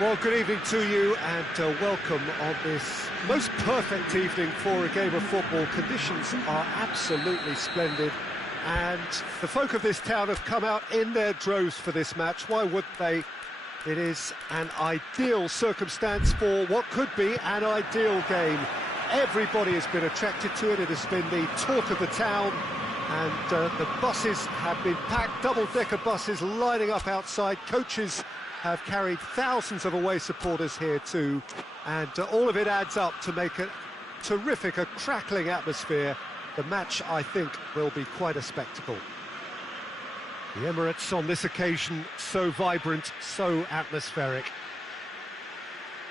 Well, good evening to you and welcome on this most perfect evening for a game of football. Conditions are absolutely splendid and the folk of this town have come out in their droves for this match. Why wouldn't they? It is an ideal circumstance for what could be an ideal game. Everybody has been attracted to it. It has been the talk of the town, and the buses have been packed, double-decker buses lining up outside. Coaches have carried thousands of away supporters here too, and all of it adds up to make a terrific, a crackling atmosphere. The match, I think, will be quite a spectacle. The Emirates on this occasion, so vibrant, so atmospheric.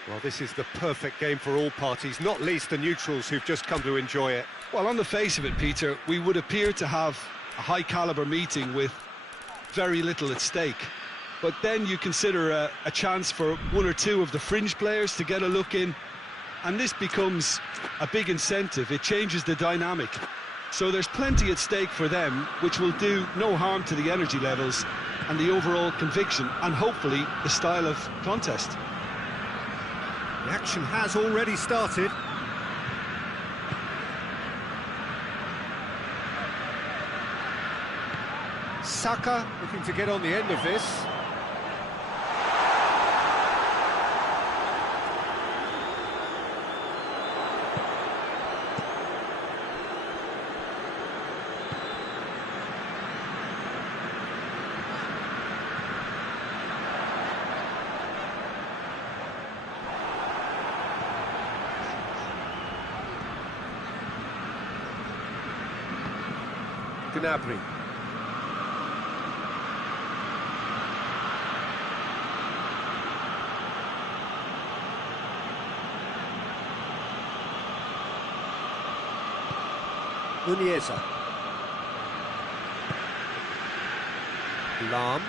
Well, this is the perfect game for all parties, not least the neutrals who've just come to enjoy it. Well, on the face of it, Peter, we would appear to have a high-caliber meeting with very little at stake. But then you consider a chance for one or two of the fringe players to get a look in, and this becomes a big incentive. It changes the dynamic. So there's plenty at stake for them, which will do no harm to the energy levels and the overall conviction, and hopefully the style of contest. The action has already started. Saka looking to get on the end of this. Gnabry. Muniesa. Lam.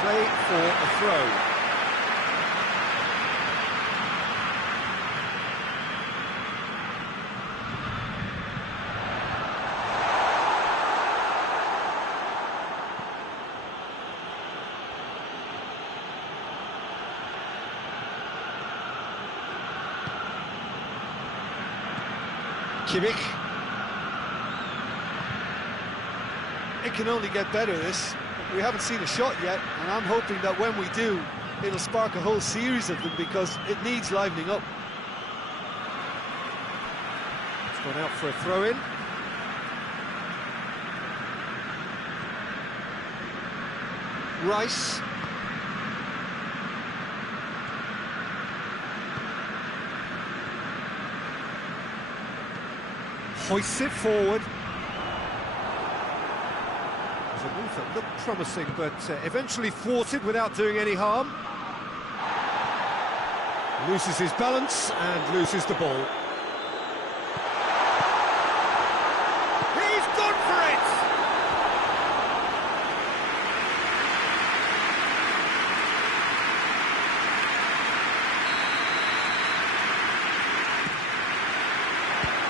Play for a throw. Kimmich. It can only get better, this. We haven't seen a shot yet, and I'm hoping that when we do, it'll spark a whole series of them, because it needs livening up. It's gone out for a throw-in. Rice. Hoists it forward. A move that looked promising, but eventually thwarted without doing any harm. Loses his balance and loses the ball. He's gone for it!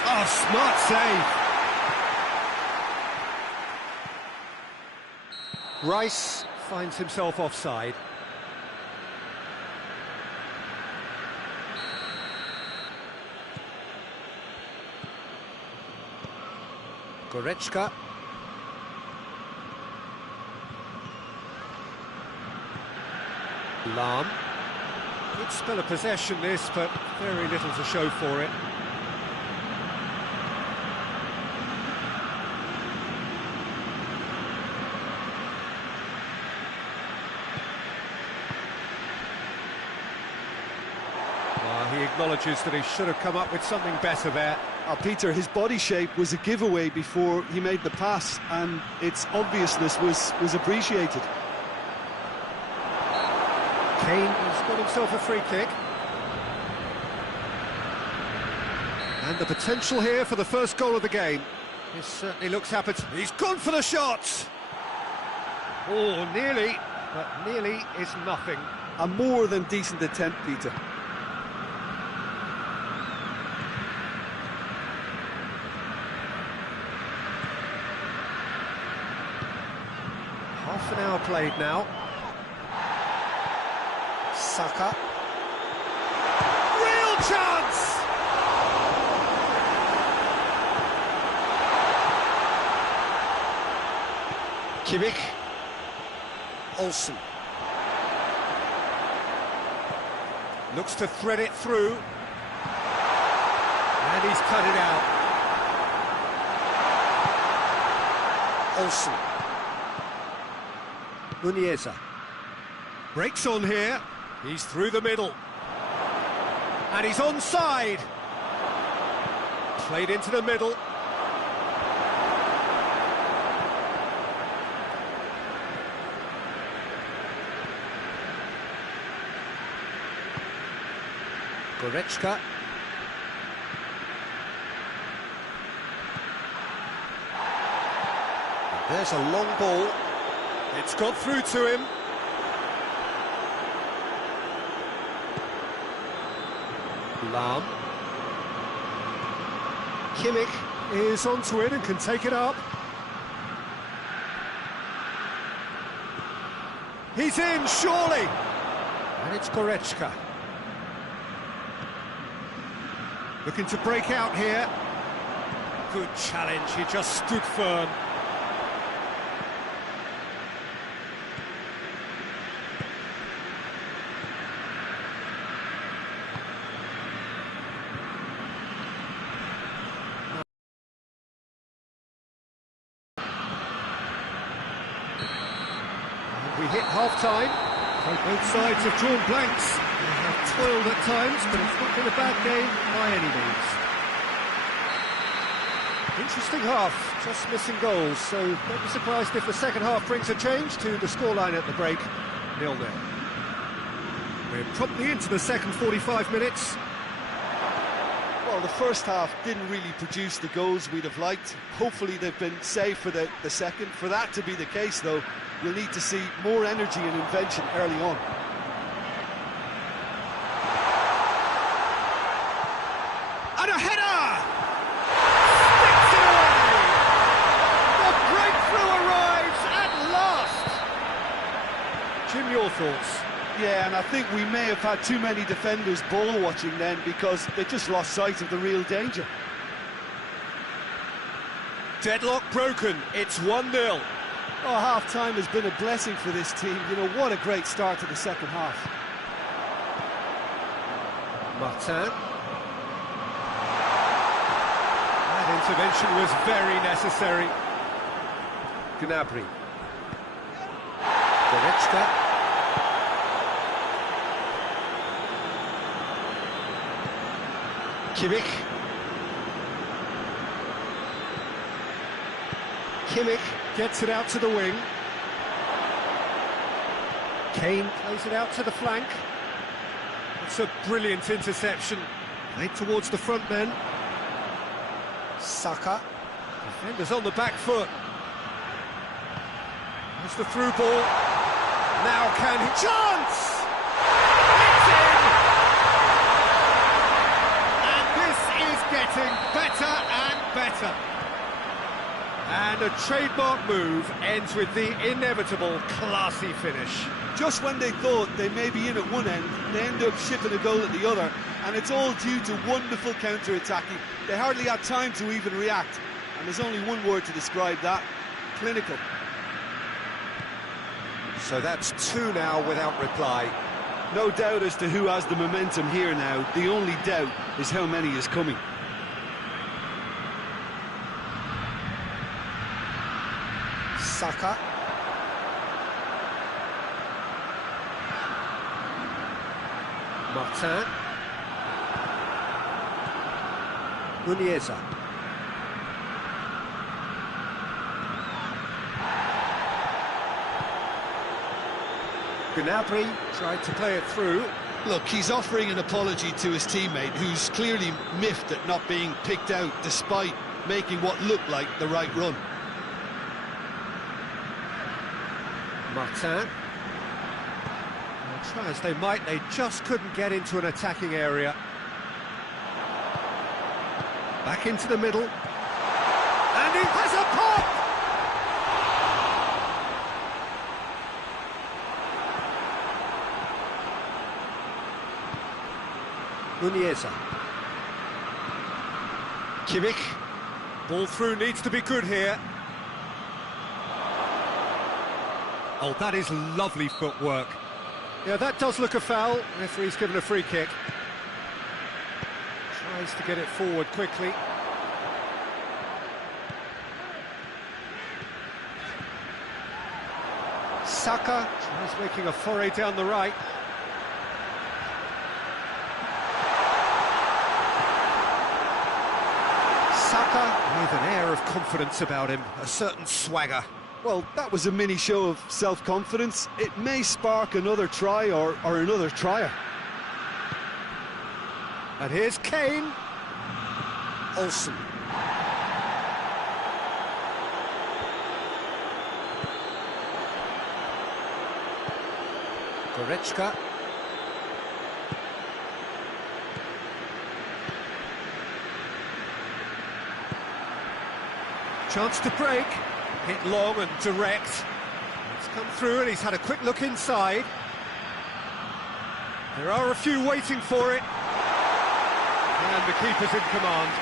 Oh, smart save! Rice finds himself offside. Goretzka. Lam. Good spell of possession this, but very little to show for it. He acknowledges that he should have come up with something better there. Peter, his body shape was a giveaway before he made the pass, and its obviousness was appreciated. Kane has got himself a free kick. And the potential here for the first goal of the game. This certainly looks happy. He's gone for the shot! Oh, nearly, but nearly is nothing. A more than decent attempt, Peter. Half an hour played now. Saka. Real chance! Kimmich. Olsen. Looks to thread it through. And he's cut it out. Olsen. Nunez. Breaks on here. He's through the middle. And he's onside. Played into the middle. Goretzka. There's a long ball. It's got through to him. Lahm. Kimmich is onto it and can take it up. He's in, surely. And it's Goretzka. Looking to break out here. Good challenge, he just stood firm. We hit half-time. Both sides have drawn blanks. They have toiled at times, but it's not been a bad game by any means. Interesting half, just missing goals, so don't be surprised if the second half brings a change to the scoreline at the break, 0-0. We're promptly into the second 45 minutes. Well, the first half didn't really produce the goals we'd have liked. Hopefully they've been saved for the second. For that to be the case, though, you'll need to see more energy and invention early on. And a header! Sticks it away! The breakthrough arrives at last! Jim, your thoughts? Yeah, and I think we may have had too many defenders ball watching then because they just lost sight of the real danger. Deadlock broken, it's 1-0. Oh, half-time has been a blessing for this team. You know, what a great start to the second half. Martin. That intervention was very necessary. Gnabry. Goretzka. Kimmich. Kimmich gets it out to the wing. Kane plays it out to the flank. It's a brilliant interception. Played towards the front men. Saka. Defenders on the back foot. There's the through ball. Now can he... Chance! It's in! And this is getting better and better. And a trademark move ends with the inevitable classy finish. Just when they thought they may be in at one end, they end up shipping a goal at the other, and it's all due to wonderful counter-attacking. They hardly had time to even react, and there's only one word to describe that: clinical. So that's 2 now without reply. No doubt as to who has the momentum here now. The only doubt is how many is coming. Saka. Martin. Muniesa. Gnabry tried to play it through. Look, he's offering an apology to his teammate, who's clearly miffed at not being picked out despite making what looked like the right run. Martin. Try as they might, they just couldn't get into an attacking area. Back into the middle. And he has a pop! Muniesa. Kimmich. Ball through needs to be good here. Oh, that is lovely footwork. Yeah, that does look a foul. Referee's given a free kick. Tries to get it forward quickly. Saka tries making a foray down the right. Saka with an air of confidence about him, a certain swagger. Well, that was a mini show of self-confidence. It may spark another try or another trier. And here's Kane. Olsen. Goretzka. Chance to break. Hit long and direct. It's come through and he's had a quick look inside. There are a few waiting for it. And the keeper's in command.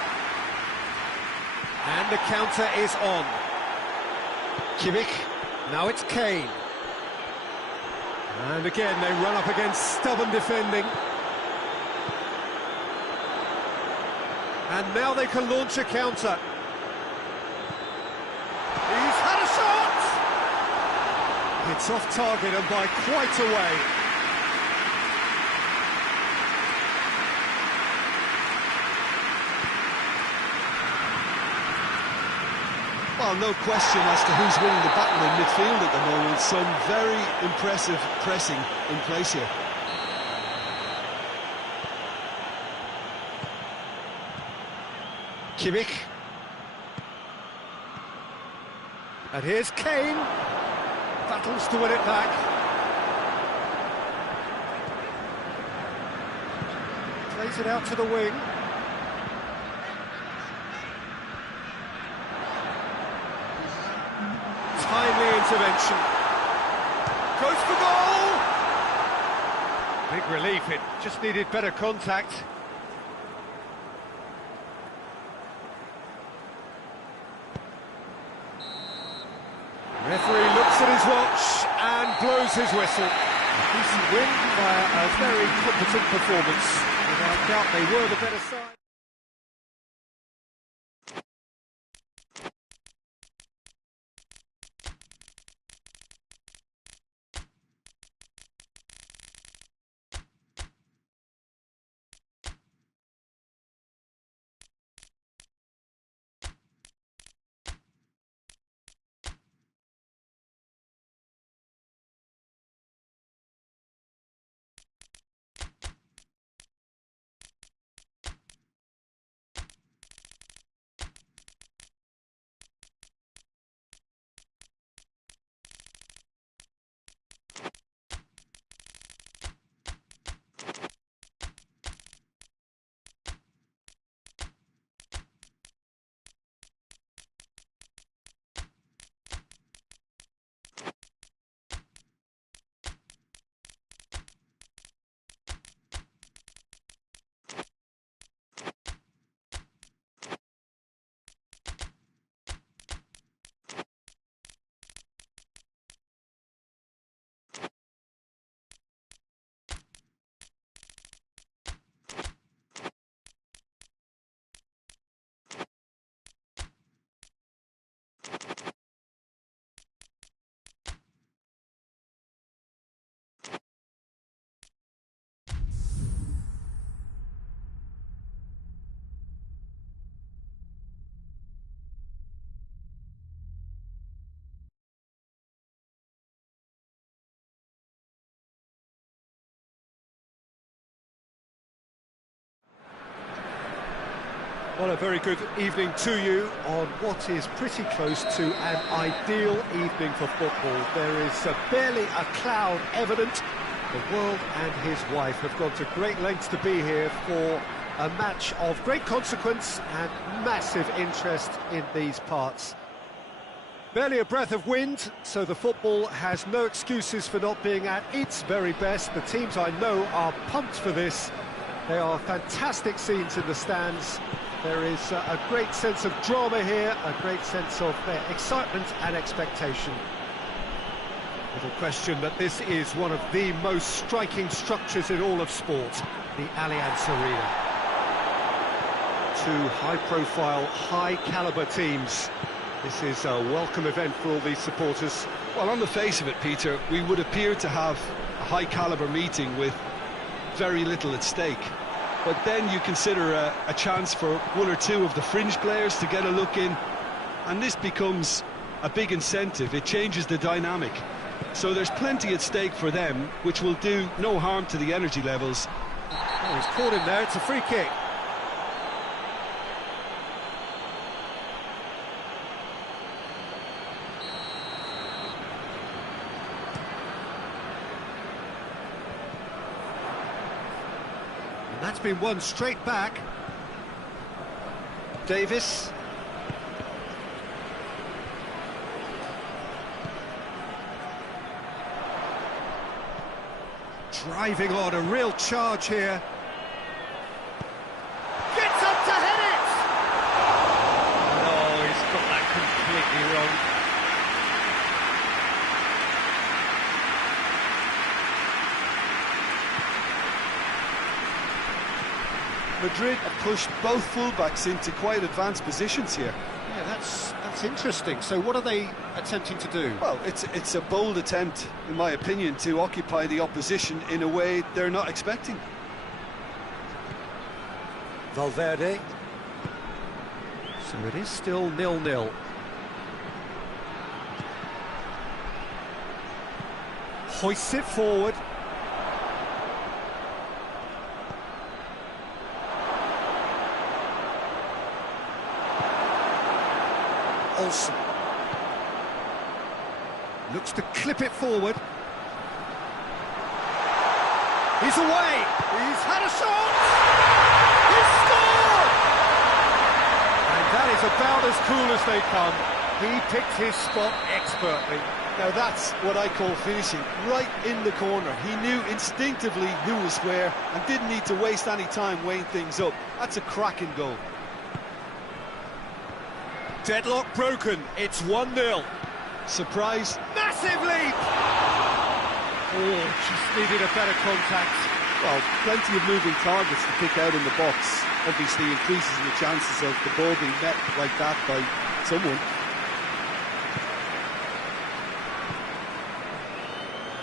And the counter is on. Kimmich. Now it's Kane. And again they run up against stubborn defending. And now they can launch a counter. He's had a shot! It's off target and by quite a way. Well, no question as to who's winning the battle in midfield at the moment. Some very impressive pressing in place here. Kimmich. And here's Kane. Battles to win it back. Plays it out to the wing. Timely intervention. Goes for goal! Big relief, it just needed better contact. Referee looks at his watch and blows his whistle. Decent win by a very competent performance. Without doubt, they were the better side. Well, a very good evening to you on what is pretty close to an ideal evening for football. There is barely a cloud evident. The world and his wife have gone to great lengths to be here for a match of great consequence and massive interest in these parts. Barely a breath of wind, so the football has no excuses for not being at its very best. The teams I know are pumped for this. They are fantastic scenes in the stands. There is a great sense of drama here, a great sense of excitement and expectation. Little question that this is one of the most striking structures in all of sport, the Allianz Arena. Two high-profile, high-caliber teams. This is a welcome event for all these supporters. Well, on the face of it, Peter, we would appear to have a high-caliber meeting with very little at stake. But then you consider a chance for one or two of the fringe players to get a look in, and this becomes a big incentive. It changes the dynamic. So there's plenty at stake for them, which will do no harm to the energy levels. Oh, he's caught him there, it's a free kick. And that's been won straight back. Davis. Driving on, a real charge here. Gets up to head it! No, he's got that completely wrong. Madrid have pushed both fullbacks into quite advanced positions here. Yeah, that's interesting. So what are they attempting to do? Well, it's a bold attempt, in my opinion, to occupy the opposition in a way they're not expecting. Valverde. So it is still 0-0. Hoists it forward. Olsen looks to clip it forward. He's away. He's had a shot. He's scored. And that is about as cool as they come. He picked his spot expertly. Now that's what I call finishing, right in the corner. He knew instinctively who was where and didn't need to waste any time weighing things up. That's a cracking goal. Deadlock broken, it's 1-0. Surprise. Massive leap! Oh, just needed a better contact. Well, plenty of moving targets to pick out in the box. Obviously increases the chances of the ball being met like that by someone.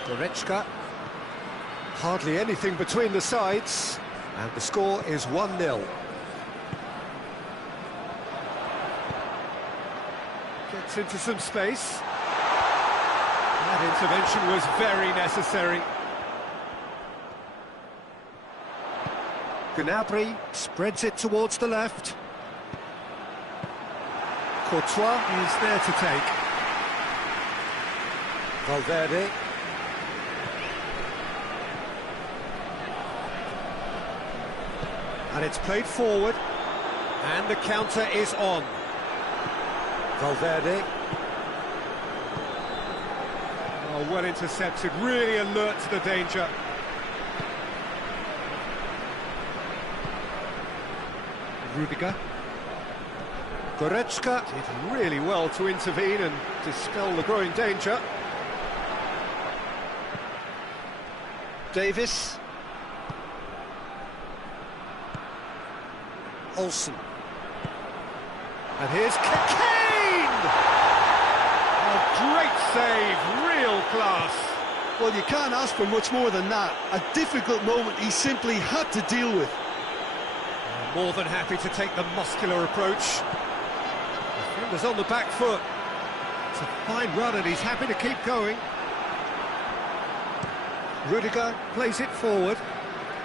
Goretzka. Hardly anything between the sides. And the score is 1-0. Gets into some space. That intervention was very necessary. Gnabry spreads it towards the left. Courtois is there to take. Valverde. And it's played forward. And the counter is on. Valverde. Oh, well intercepted, really alert to the danger. Rudiger. Goretzka did really well to intervene and dispel the growing danger. Davis. Olsen. And here's Kane! A great save, real class. Well, you can't ask for much more than that. A difficult moment he simply had to deal with. More than happy to take the muscular approach. Defender's on the back foot. It's a fine run and he's happy to keep going. Rudiger plays it forward.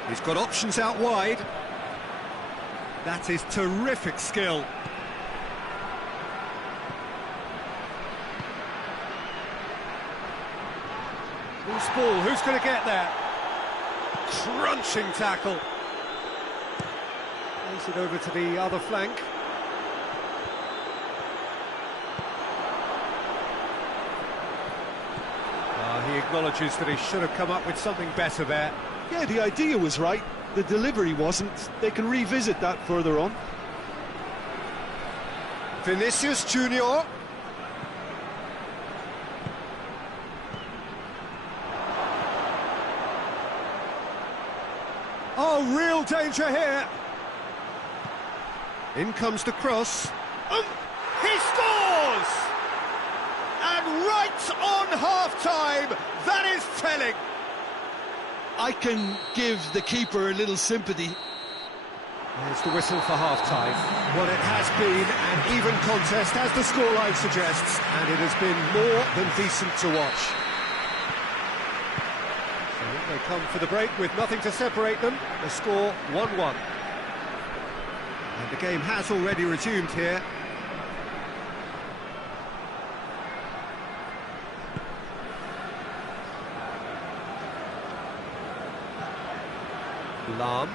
He's got options out wide. That is terrific skill. Loose ball, who's going to get there? Crunching tackle. Plays it over to the other flank. He acknowledges that he should have come up with something better there. Yeah, the idea was right, the delivery wasn't. They can revisit that further on. Vinicius Junior. Oh, real danger here. In comes the cross. He scores! And right on half-time, that is telling. I can give the keeper a little sympathy. There's the whistle for half-time. Well, it has been an even contest, as the scoreline suggests, and it has been more than decent to watch. So they come for the break with nothing to separate them. The score 1-1. And the game has already resumed here. Lam.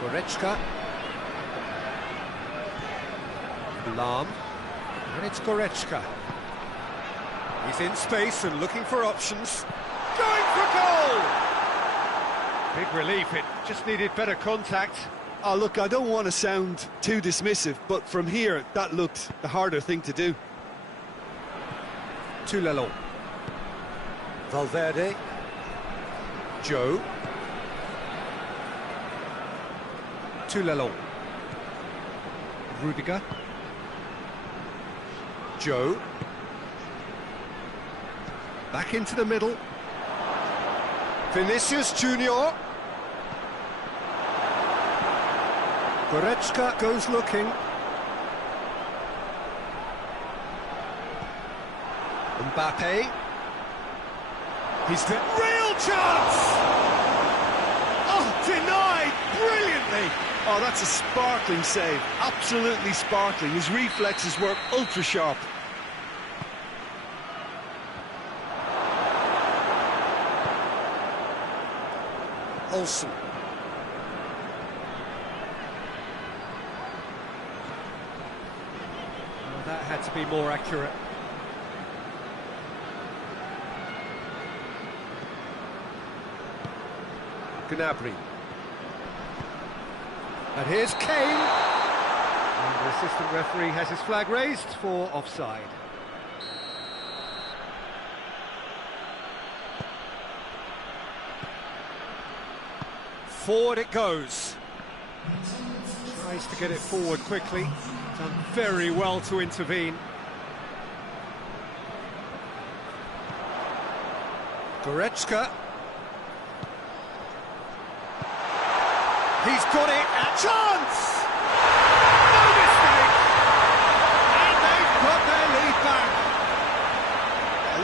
Goretzka. Lam. And it's Goretzka. He's in space and looking for options. Going for goal! Big relief, it just needed better contact. Oh, look, I don't want to sound too dismissive, but from here, that looked the harder thing to do. Toulon. Valverde. Gioi. Toulon. Rudiger. Gioi. Back into the middle. Vinicius Junior. Goretzka goes looking. Mbappe. He's the real chance! Oh, denied brilliantly! Oh, that's a sparkling save. Absolutely sparkling. His reflexes were ultra sharp. Olsen. Well, that had to be more accurate. Gnabry. And here's Kane. And the assistant referee has his flag raised for offside. Forward it goes. Tries to get it forward quickly. Done very well to intervene. Goretzka. He's got it, a chance! No mistake! And they've got their lead back.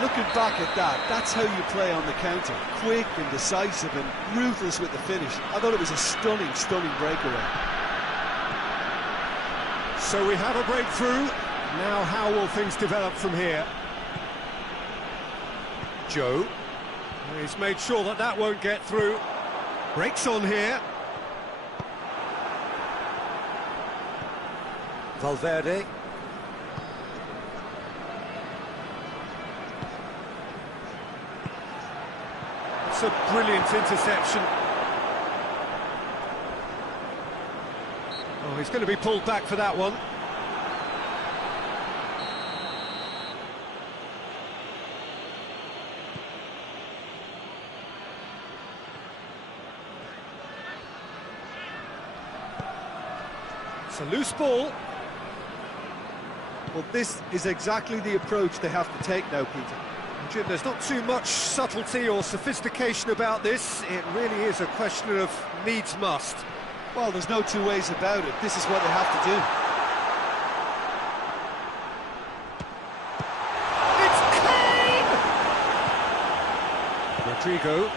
Looking back at that, that's how you play on the counter. Quick and decisive and ruthless with the finish. I thought it was a stunning, stunning breakaway. So we have a breakthrough. Now how will things develop from here? Gioi. He's made sure that that won't get through. Breaks on here. Valverde. It's a brilliant interception. Oh, he's going to be pulled back for that one. It's a loose ball. Well, this is exactly the approach they have to take now, Peter. Jim, there's not too much subtlety or sophistication about this. It really is a question of needs must. Well, there's no two ways about it. This is what they have to do. It's Kane! Rodrigo.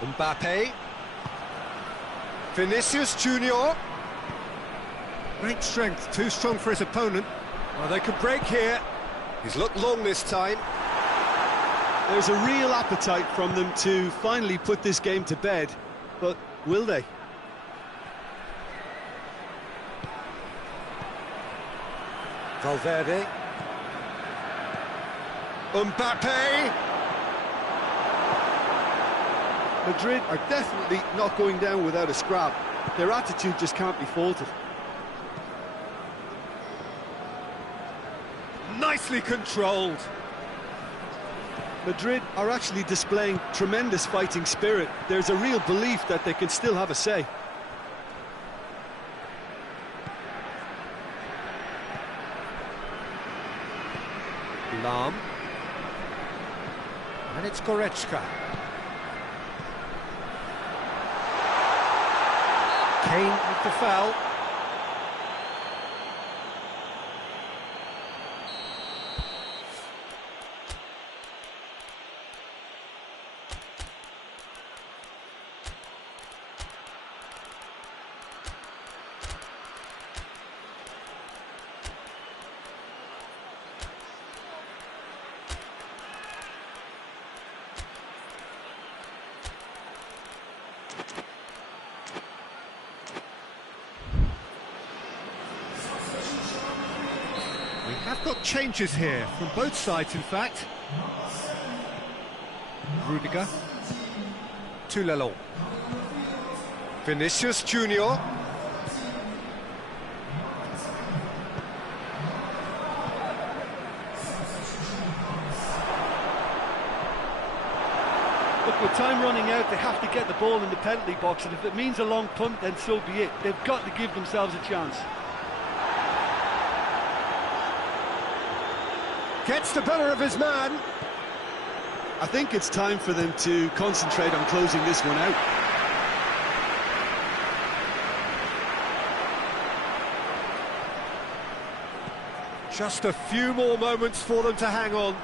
Mbappe. Vinicius Junior. Great strength, too strong for his opponent. Well, they could break here. He's looked long this time. There's a real appetite from them to finally put this game to bed, but will they? Valverde. Mbappe. Madrid are definitely not going down without a scrap. Their attitude just can't be faulted. Nicely controlled. Madrid are actually displaying tremendous fighting spirit. There's a real belief that they can still have a say. Lam. And it's Goretzka. Kane with the foul. We have got changes here, from both sides in fact. Rudiger. To Lelon. Vinicius Junior. Look, with time running out, they have to get the ball in the penalty box, and if it means a long punt, then so be it. They've got to give themselves a chance. Gets the better of his man. I think it's time for them to concentrate on closing this one out. Just a few more moments for them to hang on.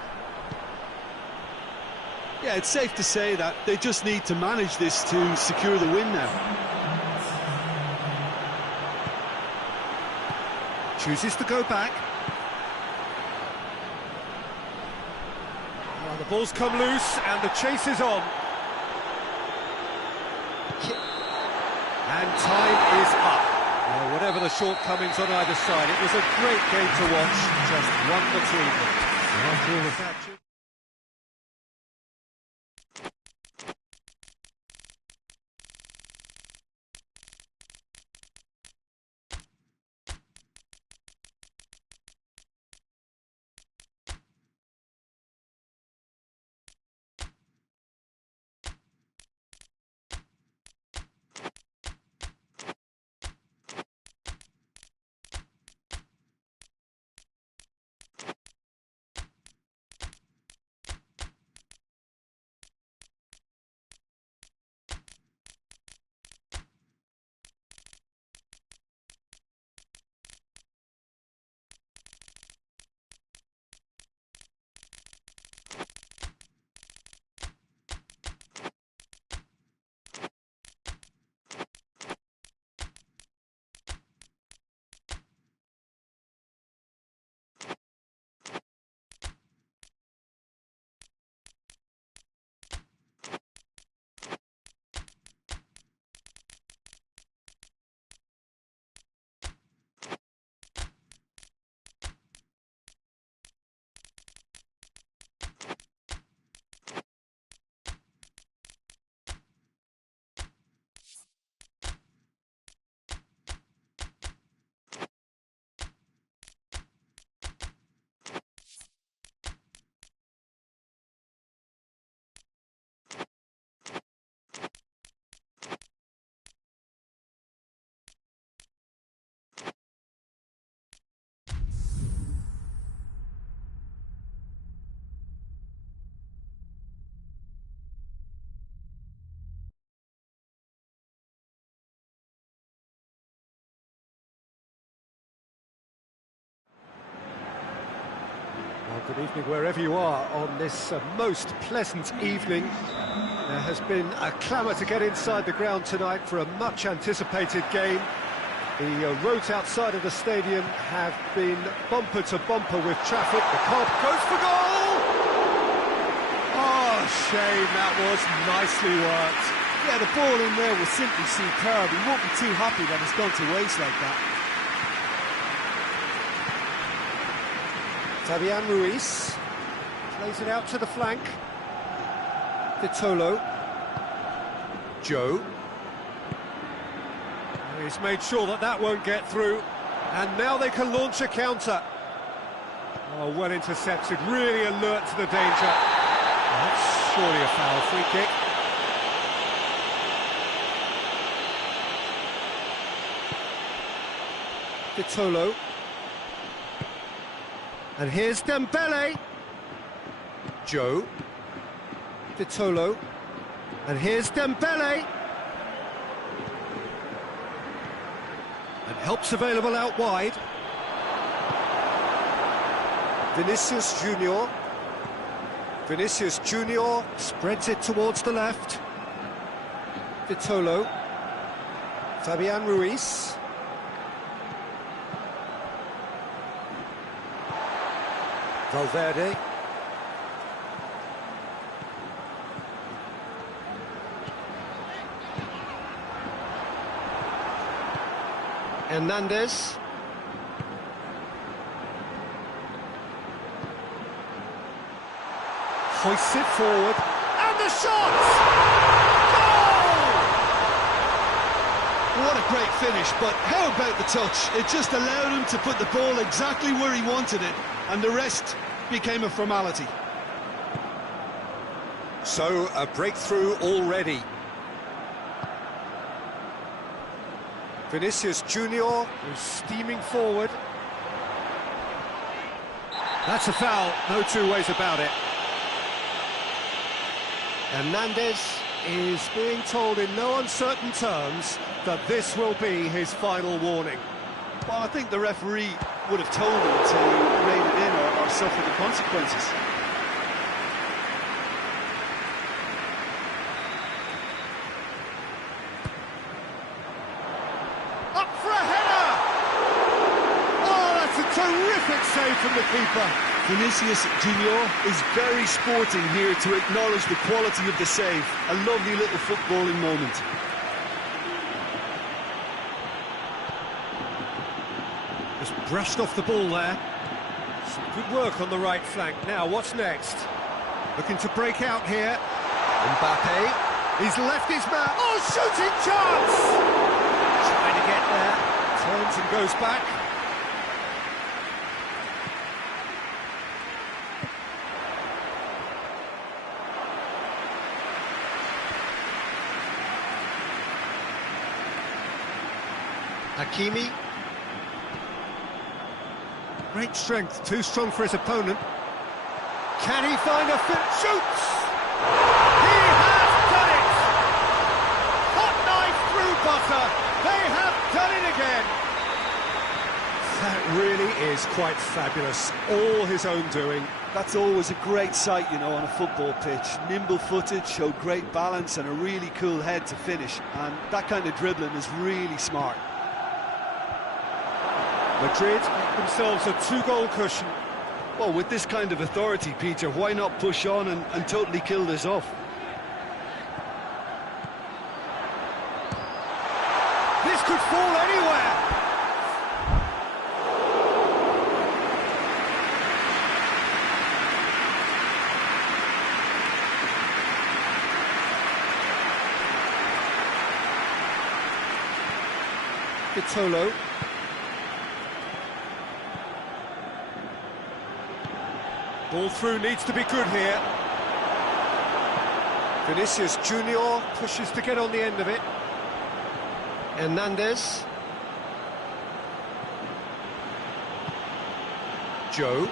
Yeah, it's safe to say that they just need to manage this to secure the win now. Chooses to go back. Well, the ball's come loose and the chase is on. And time is up. Well, whatever the shortcomings on either side, it was a great game to watch. Just one between them. And after all of that... Well, good evening wherever you are on this most pleasant evening. There has been a clamour to get inside the ground tonight for a much-anticipated game. The roads outside of the stadium have been bumper to bumper with traffic. The car goes for goal! Oh, shame, that was nicely worked. Yeah, the ball in there was simply superb. He won't be too happy that it's gone to waste like that. Fabian Ruiz plays it out to the flank. Vitolo. Gioi. He's made sure that that won't get through. And now they can launch a counter. Oh, well intercepted, really alert to the danger. Oh, that's surely a foul. Free kick. Vitolo. And here's Dembele. Gioi. Vitolo. And here's Dembele. And help's available out wide. Vinicius Junior. Vinicius Junior spreads it towards the left. Vitolo. Fabian Ruiz. Valverde. Hernandez. Hoists it forward. And the shot! Goal! What a great finish, but how about the touch? It just allowed him to put the ball exactly where he wanted it, and the rest became a formality. So, a breakthrough already. Vinicius Junior is steaming forward. That's a foul, no two ways about it. Hernandez is being told in no uncertain terms that this will be his final warning. Well, I think the referee would have told him to rein it in or suffer the consequences. Up for a header! Oh, that's a terrific save from the keeper. Vinicius Junior is very sporting here to acknowledge the quality of the save. A lovely little footballing moment. Just brushed off the ball there. Some good work on the right flank. Now, what's next? Looking to break out here. Mbappe. He's left his man. Oh, shooting chance! Trying to get there. Turns and goes back. Hakimi. Great strength, too strong for his opponent. Can he find a fit? Shoots! He has done it! Hot knife through butter. They have done it again. That really is quite fabulous. All his own doing. That's always a great sight, you know, on a football pitch. Nimble-footed, showed great balance and a really cool head to finish. And that kind of dribbling is really smart. Madrid make themselves a two-goal cushion. Well, with this kind of authority, Peter, why not push on and totally kill this off? This could fall anywhere. Vitolo. Ball through needs to be good here. Vinicius Junior pushes to get on the end of it. Hernandez. Gioi.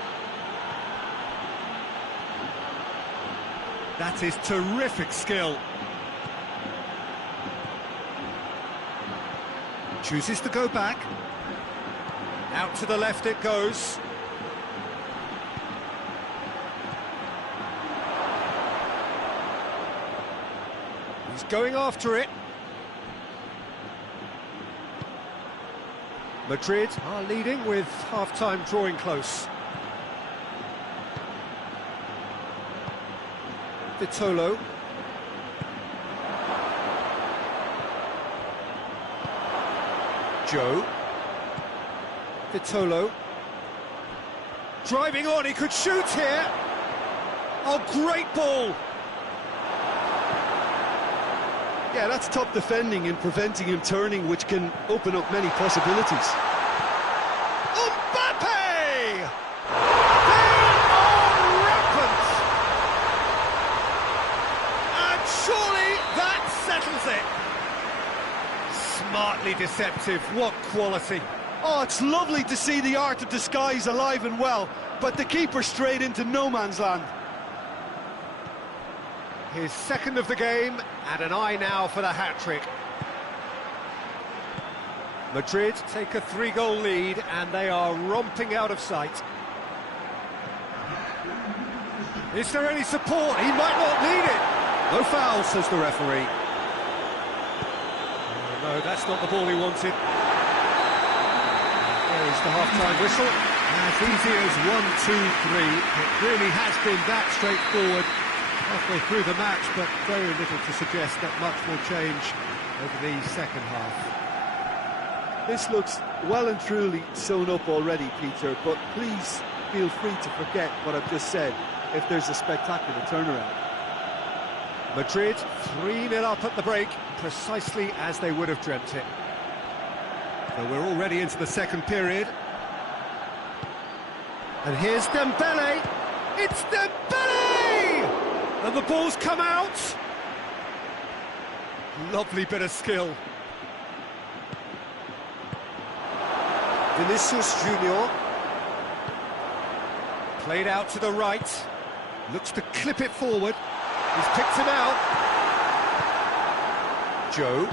That is terrific skill. Chooses to go back. Out to the left it goes. He's going after it. Madrid are leading with half-time drawing close. Vitolo. Gioi. Vitolo. Driving on, he could shoot here. Oh, great ball. Yeah, that's top defending and preventing him turning, which can open up many possibilities. Mbappe! They are rampant! And surely that settles it. Smartly deceptive, what quality. Oh, it's lovely to see the art of disguise alive and well, but the keeper straight into no man's land. His second of the game, and an eye now for the hat-trick. Madrid take a 3-goal lead, and they are romping out of sight. Is there any support? He might not need it. No foul, says the referee. Oh, no, that's not the ball he wanted. There is the half-time whistle. As easy as 1, 2, 3. It really has been that straightforward. Halfway through the match, but very little to suggest that much will change over the second half. This looks well and truly sewn up already, Peter, but please feel free to forget what I've just said if there's a spectacular turnaround. Madrid 3-0 up at the break, precisely as they would have dreamt it. So we're already into the second period. And here's Dembele. It's Dembele! And the ball's come out. Lovely bit of skill. Vinicius Junior. Played out to the right. Looks to clip it forward. He's picked him out. Gioi.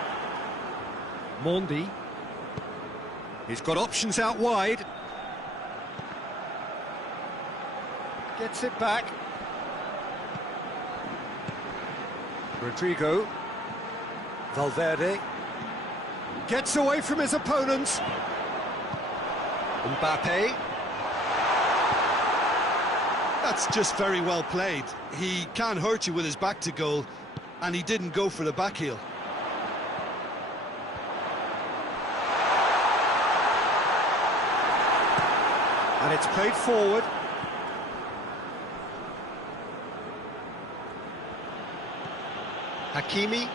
Mondi. He's got options out wide. Gets it back. Rodrigo. Valverde. Gets away from his opponents. Mbappe. That's just very well played. He can't hurt you with his back to goal, and he didn't go for the back heel. And it's played forward. Hakimi.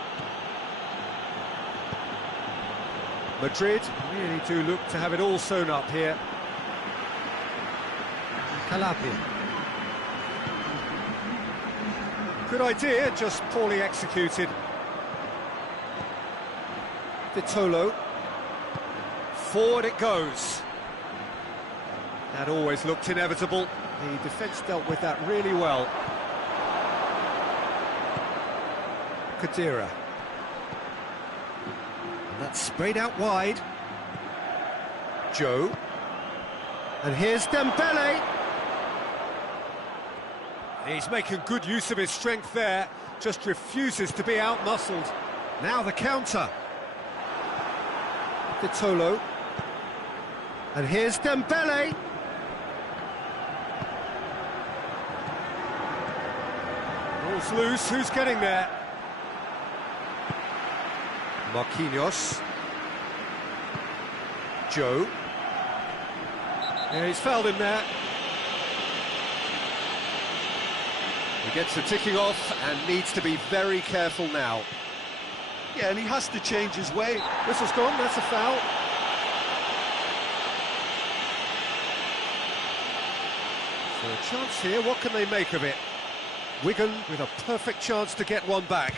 Madrid really do look to have it all sewn up here. Calabria. Good idea, just poorly executed. Vitolo. Forward it goes. That always looked inevitable. The defence dealt with that really well. Kadira. And that's sprayed out wide. Gioi. And here's Dembele. He's making good use of his strength there, just refuses to be outmuscled. Now the counter. Vitolo. And here's Dembele. Ball's loose, who's getting there? Marquinhos. Gioi. Yeah, he's fouled him there. He gets the ticking off and needs to be very careful now. Yeah, and he has to change his way. Whistle's gone, that's a foul. So a chance here, what can they make of it? Wigan with a perfect chance to get one back.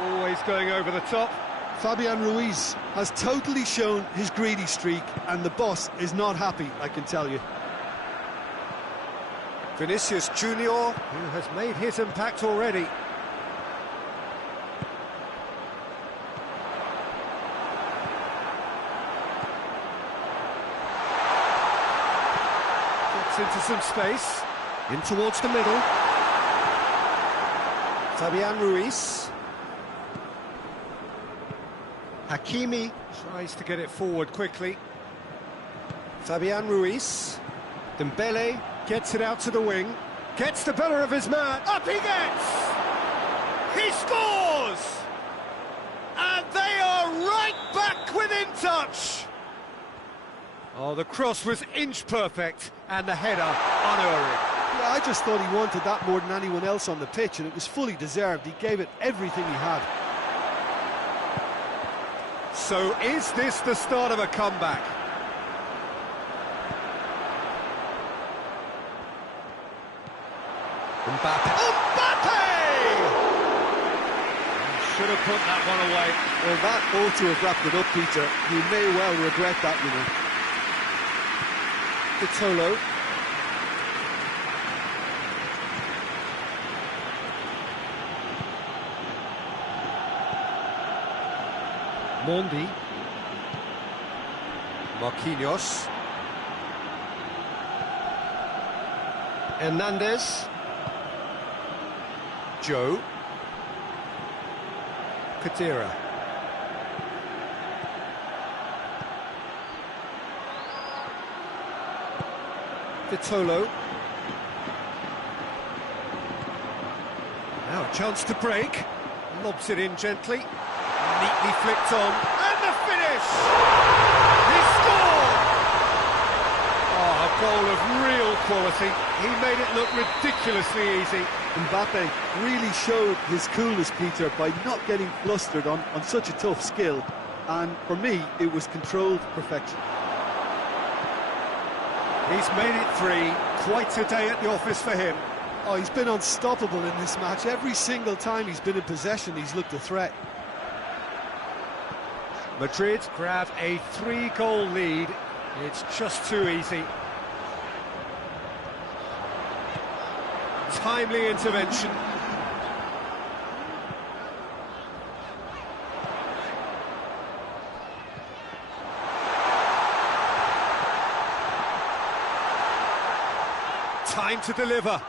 Always going over the top. Fabian Ruiz has totally shown his greedy streak, and the boss is not happy, I can tell you. Vinicius Junior, who has made his impact already. Gets into some space, in towards the middle. Fabian Ruiz. Hakimi tries to get it forward quickly. Fabian Ruiz. Dembele gets it out to the wing. Gets the better of his man. Up he gets! He scores! And they are right back within touch! Oh, the cross was inch perfect, and the header unerring. Yeah, I just thought he wanted that more than anyone else on the pitch, and it was fully deserved. He gave it everything he had. So is this the start of a comeback? Mbappe! Should have put that one away. Well, that ought to have wrapped it up, Peter. You may well regret that, you know. Vitolo. Mondi. Marquinhos. Hernandez. Gioi. Kadira. Vitolo. Now a chance to break. Lobs it in gently. Neatly flicked on. And the finish! He scored! Oh, a goal of real quality. He made it look ridiculously easy. Mbappe really showed his coolness, Peter, by not getting flustered on such a tough skill. And for me, it was controlled perfection. He's made it 3. Quite a day at the office for him. Oh, he's been unstoppable in this match. Every single time he's been in possession, he's looked a threat. Madrid grab a 3-goal lead. It's just too easy. Timely intervention. Time to deliver.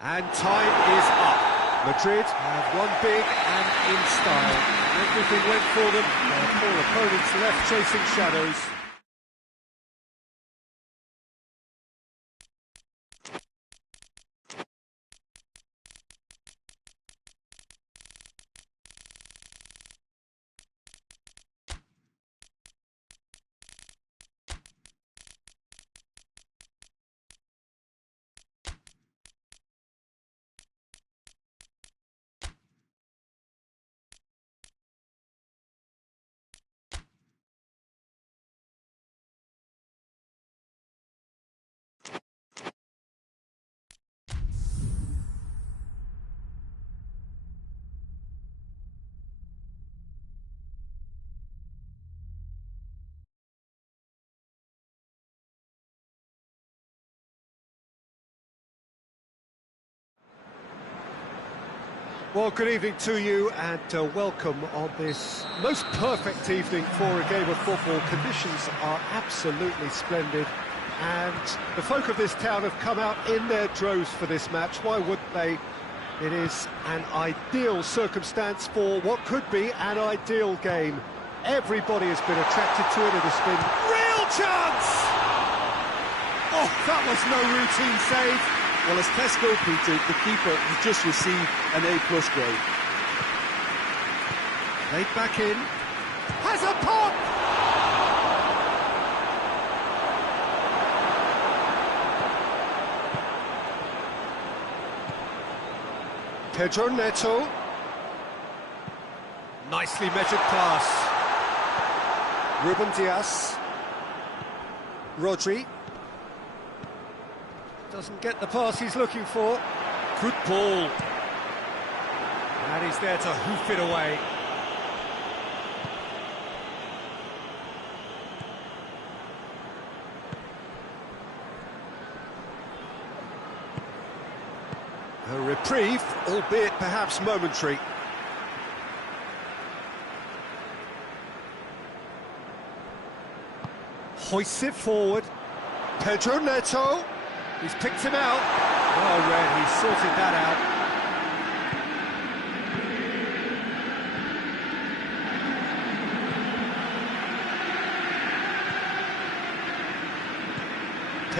And time is up. Madrid have won big and in style. Everything went for them. Their poor opponents left chasing shadows. Well, good evening to you and welcome on this most perfect evening for a game of football. Conditions are absolutely splendid and the folk of this town have come out in their droves for this match. Why wouldn't they? It is an ideal circumstance for what could be an ideal game. Everybody has been attracted to it. It has been real chance! Oh, that was no routine save. Well, as Tesco, Peter, the keeper has just received an A+ grade. Laid back in. Has a pop! Pedro Neto. Nicely measured pass. Ruben Dias. Rodri. Doesn't get the pass he's looking for. Good ball. And he's there to hoof it away. A reprieve, albeit perhaps momentary. Hoists it forward. Pedro Neto. He's picked him out. Well read, he sorted that out.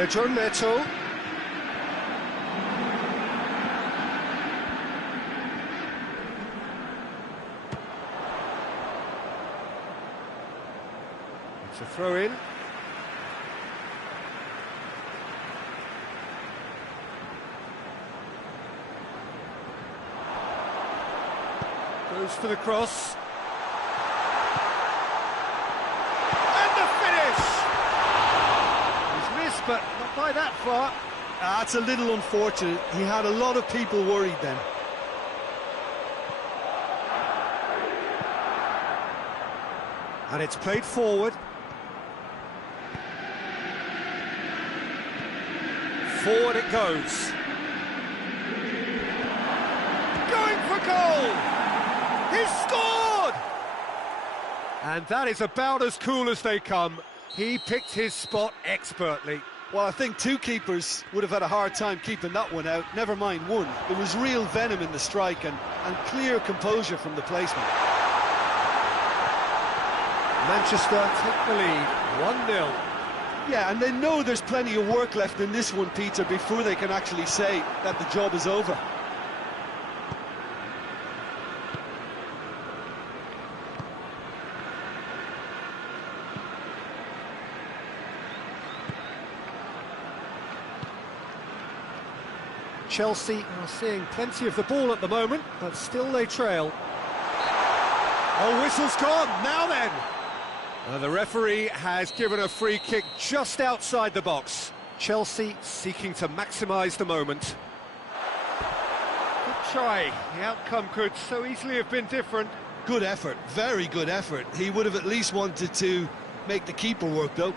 Pedro Neto. It's a throw in. Goes for the cross. And the finish! He's missed, but not by that far. That's a little unfortunate. He had a lot of people worried then. And it's played forward. Forward it goes. Going for goal! He's scored! And that is about as cool as they come. He picked his spot expertly. Well, I think two keepers would have had a hard time keeping that one out, never mind one. There was real venom in the strike and clear composure from the placement. Manchester take the lead, 1-0. Yeah, and they know there's plenty of work left in this one, Peter, before they can actually say that the job is over. Chelsea are seeing plenty of the ball at the moment, but still they trail. Oh, whistle's gone, now then! The referee has given a free kick just outside the box. Chelsea seeking to maximise the moment. Good try, the outcome could so easily have been different. Good effort, very good effort. He would have at least wanted to make the keeper work, though.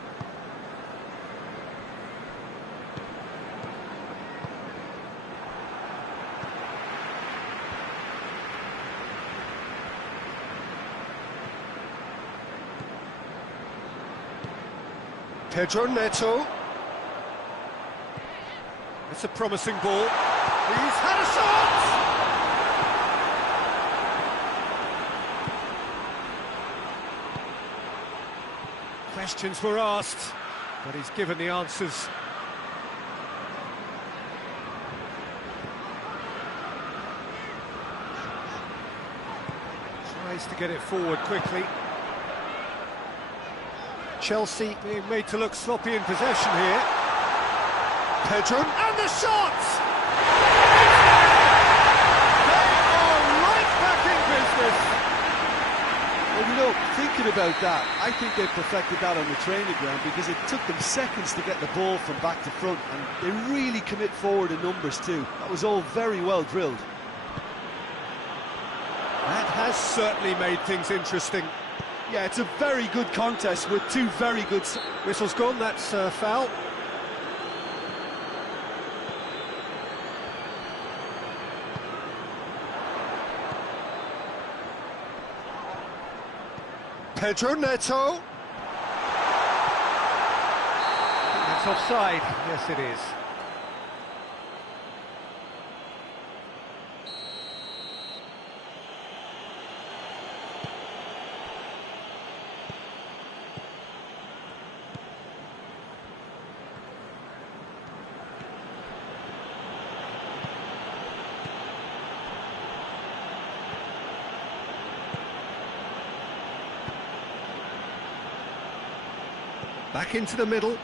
Pedro Neto. It's a promising ball. He's had a shot! Questions were asked, but he's given the answers. Tries to get it forward quickly. Chelsea being made to look sloppy in possession here. Pedro, and the shot! They are right back in business! Well, you know, thinking about that, I think they perfected that on the training ground because it took them seconds to get the ball from back to front, and they really commit forward in numbers too. That was all very well drilled. That has certainly made things interesting. Yeah, it's a very good contest with two very good... Whistle's gone, that's a foul. Pedro Neto. That's offside, yes it is. Back into the middle.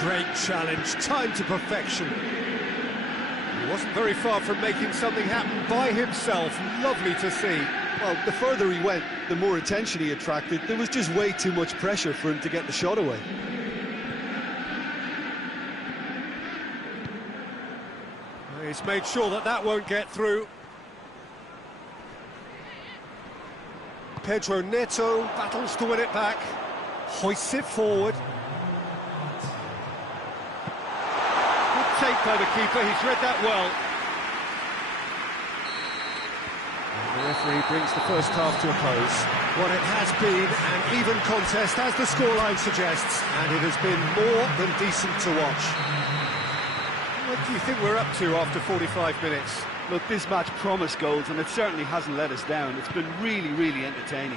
Great challenge, timed to perfection. He wasn't very far from making something happen by himself. Lovely to see. Well, the further he went, the more attention he attracted. There was just way too much pressure for him to get the shot away. He's made sure that that won't get through. Pedro Neto battles to win it back, hoists it forward. Good take by the keeper, he's read that well. And the referee brings the first half to a close. What it has been an even contest, as the scoreline suggests, and it has been more than decent to watch. What do you think we're up to after 45 minutes? Look, this match promised goals, and it certainly hasn't let us down. It's been really, really entertaining.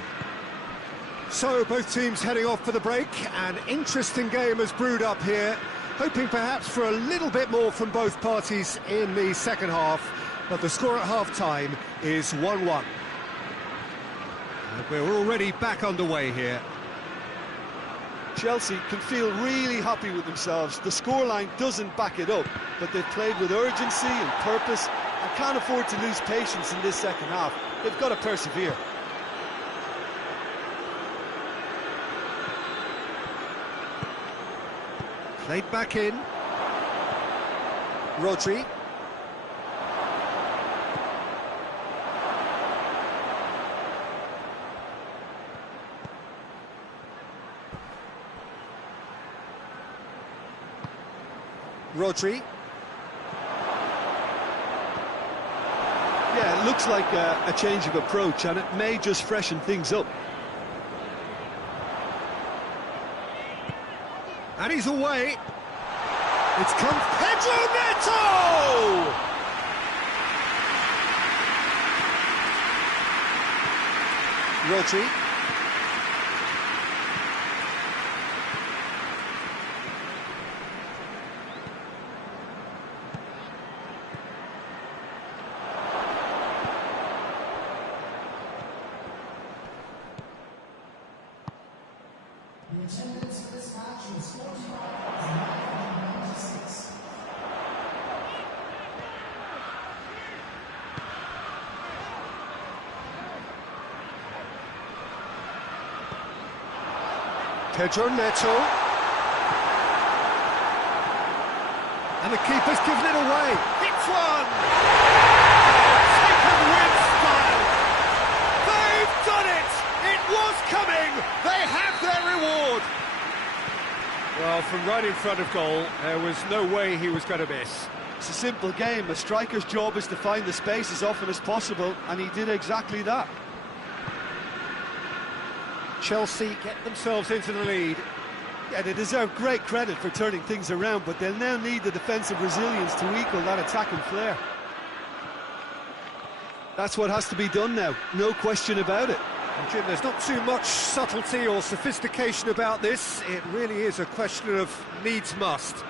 So both teams heading off for the break. An interesting game has brewed up here, hoping perhaps for a little bit more from both parties in the second half, but the score at half-time is 1-1. We're already back underway here. Chelsea can feel really happy with themselves. The scoreline doesn't back it up, but they've played with urgency and purpose and can't afford to lose patience in this second half. They've got to persevere. Played back in. Rodri. Rodri. Yeah, it looks like a change of approach, and it may just freshen things up. And he's away. It's come Pedro Neto! Rodri. The attendance for this match is 45,996. Pedro Neto. And the keeper's given it away. Hits one! Taken with style. They've done it! It was coming! They have their reward! Well, from right in front of goal, there was no way he was going to miss. It's a simple game. A striker's job is to find the space as often as possible, and he did exactly that. Chelsea get themselves into the lead. Yeah, they deserve great credit for turning things around, but they'll now need the defensive resilience to equal that attacking flair. That's what has to be done now, no question about it. And Jim, there's not too much subtlety or sophistication about this. It really is a question of needs must.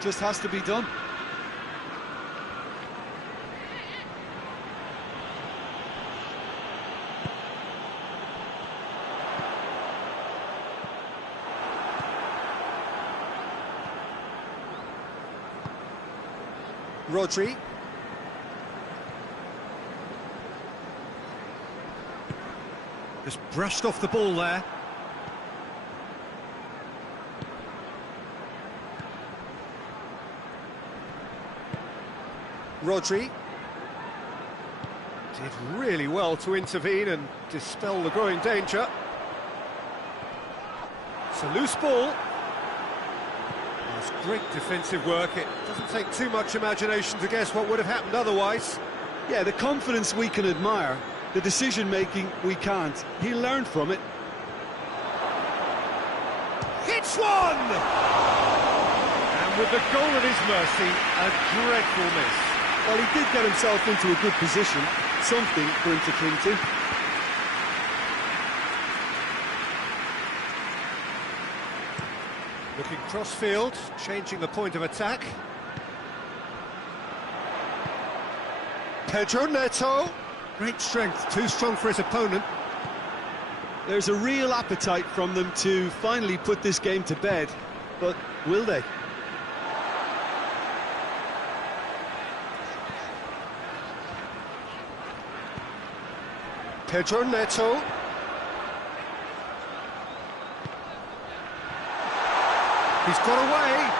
Just has to be done. Rodri. Just brushed off the ball there. Rodri. Did really well to intervene and dispel the growing danger. It's a loose ball. That's great defensive work. It doesn't take too much imagination to guess what would have happened otherwise. Yeah, the confidence we can admire, the decision-making we can't. He learned from it. Hits one! And with the goal at his mercy, a dreadful miss. Well, he did get himself into a good position, something for him to cling to. Looking cross-field, changing the point of attack. Pedro Neto. Great strength, too strong for his opponent. There's a real appetite from them to finally put this game to bed, but will they? Pedro Neto. He's got away.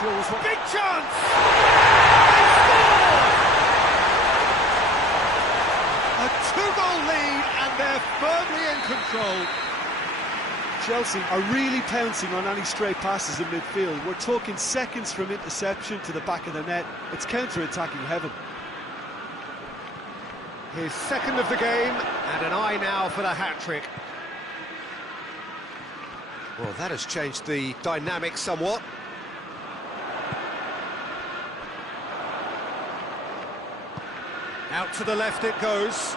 Drills one. Big chance! They scored! A two-goal lead, and they're firmly in control. Chelsea are really pouncing on any stray passes in midfield. We're talking seconds from interception to the back of the net. It's counter-attacking heaven. His second of the game, and an eye now for the hat-trick. Well, that has changed the dynamic somewhat. Out to the left it goes.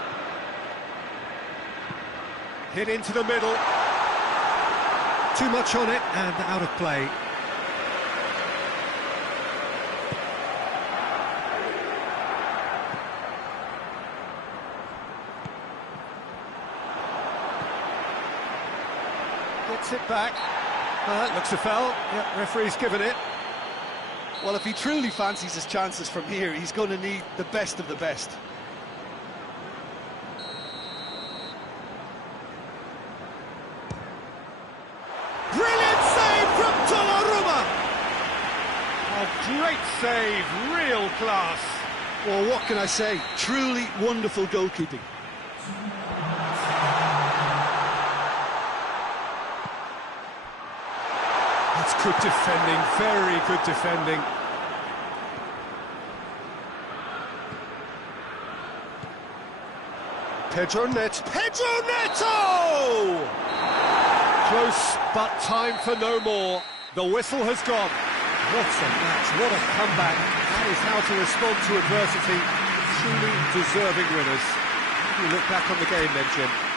Hit into the middle. Too much on it and out of play. Gets it back. Looks a foul. Yep, referee's given it. Well, if he truly fancies his chances from here, he's going to need the best of the best. Brilliant save from Donnarumma! Oh, great save, real class. Well, what can I say? Truly wonderful goalkeeping. That's good defending, very good defending. Pedro Neto! Close, but time for no more. The whistle has gone. What a match, what a comeback. That is how to respond to adversity. Truly deserving winners. You look back on the game then, Jim.